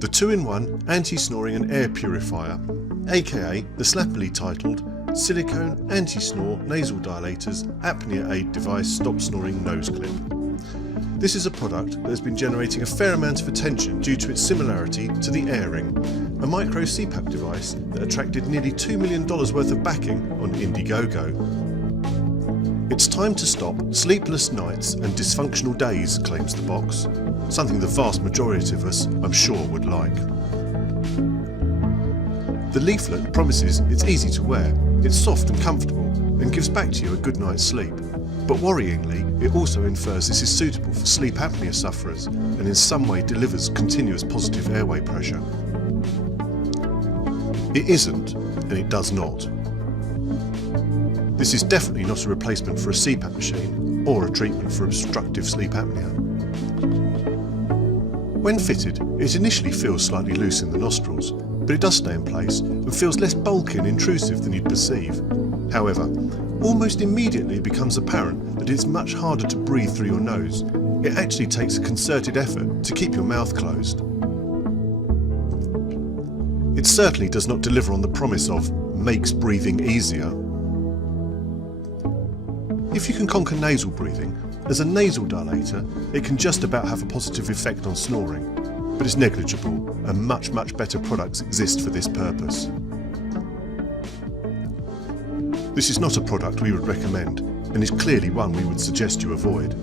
the 2-in-1 anti-snoring and air purifier, aka the snappily titled Silicone Anti-Snore Nasal Dilators Apnea Aid Device Stop Snoring Nose Clip. This is a product that has been generating a fair amount of attention due to its similarity to the AirRing, a micro-cpap device that attracted nearly $2 million worth of backing on Indiegogo. It's time to stop sleepless nights and dysfunctional days, claims the box, something the vast majority of us, I'm sure, would like. The leaflet promises it's easy to wear, it's soft and comfortable, and gives back to you a good night's sleep. But worryingly, it also infers this is suitable for sleep apnea sufferers and in some way delivers continuous positive airway pressure. It isn't, and it does not. This is definitely not a replacement for a CPAP machine or a treatment for obstructive sleep apnea. When fitted, it initially feels slightly loose in the nostrils, but it does stay in place and feels less bulky and intrusive than you'd perceive. However, almost immediately it becomes apparent that it's much harder to breathe through your nose. It actually takes a concerted effort to keep your mouth closed. It certainly does not deliver on the promise of makes breathing easier. If you can conquer nasal breathing, as a nasal dilator, it can just about have a positive effect on snoring, but it's negligible and much better products exist for this purpose. This is not a product we would recommend and is clearly one we would suggest you avoid.